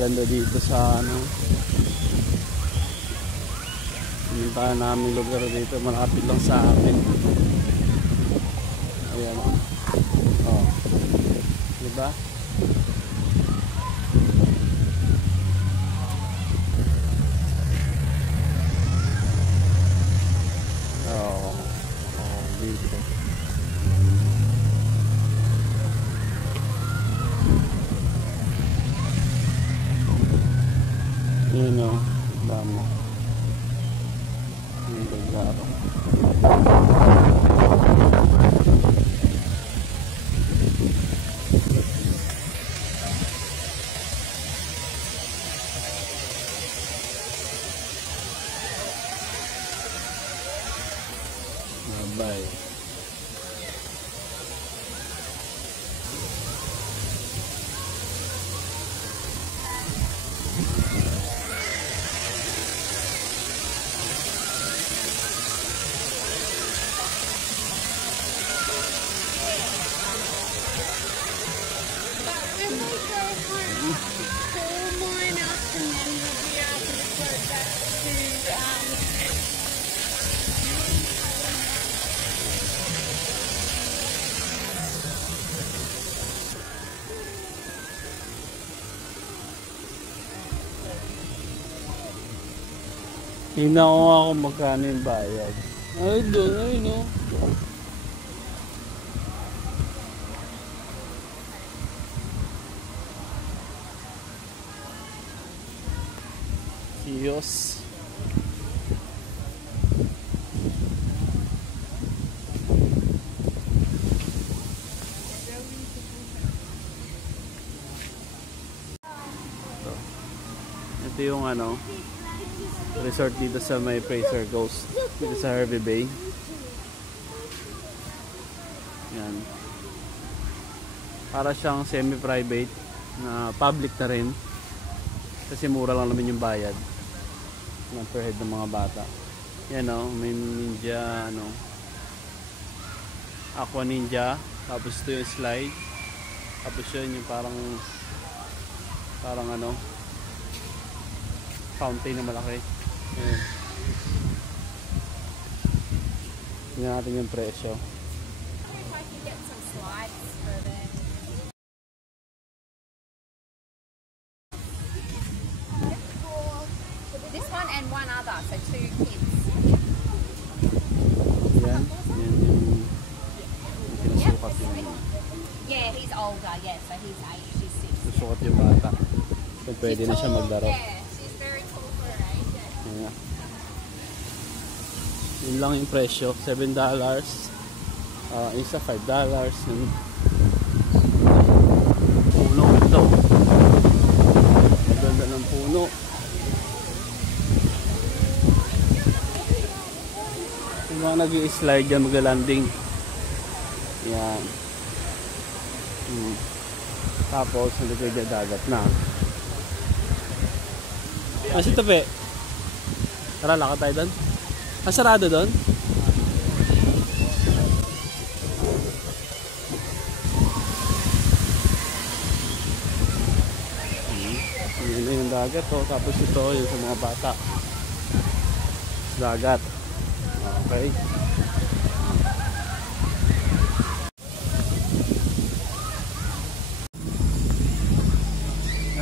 maganda dito sa ano. Pinuntahan namin lugar dito, malapit lang sa amin. Ayan o. Oh. Diba? Oh. Oh, dito. Yun o. Damo. Yung lugar. Bye. Tingnan ko nga kung magkano yung bayad. Ay, doon, ay, no. Kiosk. Ito yung ano, resort dito sa may Fraser Coast, dito sa Hervey Bay. Yan. Para siyang semi-private na public na rin. Kasi mura lang naman yung bayad ng per head ng mga bata. Yan o, may ninja, ano, aqua ninja. Tapos ito yung slide. Tapos yun yung parang ano, fountain na malaki. Ayan. Tingnan natin yung presyo. This one and one other, so 2 kids. Yan. Yan yung sinusukat yung Yeah, he's older, yeah, so he's 8, she's 6. susukat yung bata. So pwede na siya maglaro. Yeah, she's very tall for her age. Yeah. Ayan. Yun lang yung presyo, $7. Isa $5. Puno ito. Maganda ng puno. Yung mga nag-i-slide dyan, mag-landing. Yan. Tapos, nalagay dyan dagat na. Kasi tabi. Tara, lakad tayo doon. Sarado doon? Yan yung dagat oh. Tapos ito yung sa mga bata. Dagat. Okay.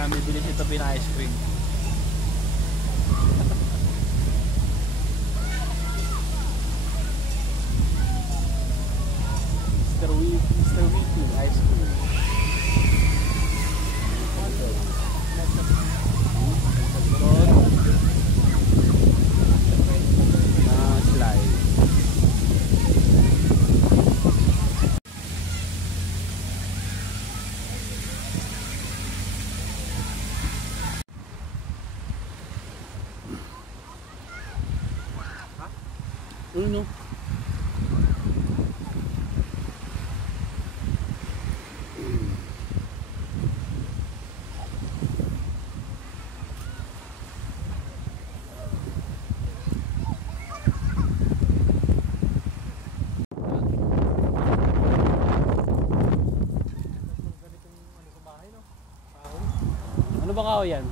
May bilis ito pina-ice cream. Mr. Wheaty ice cream. Slide. Ano? ba kahoy yan?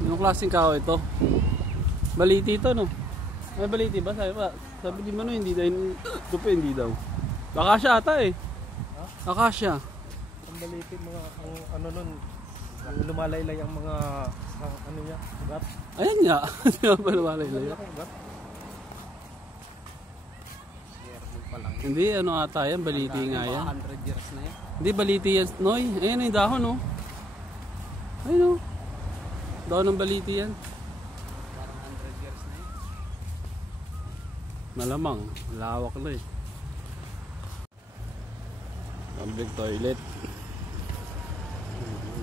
Anong klaseng kahoy ito? Baliti ito, no? May baliti ba? Sabi di mo no, hindi daw. Ito pa hindi daw. Akasya ata eh. Akasya. Ang baliti mga ano nun, ang lumalaylay ang mga ano niya, ugat. Ayan nga. Hindi ba lumalaylay? Hindi, ano ata yan? Baliti nga yan. 100 years na yan. Hindi, baliti yan. Noy, ayan yung dahon, no? Ayun, no? Dahon ng baliti yan. Parang 100 years na yan. Malamang, lawak na eh. Public toilet.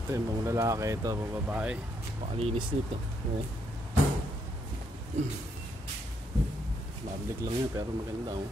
Ito yung mga lalaki, ito mga babae. Pakalinis nito. Public lang yan pero maganda, oh.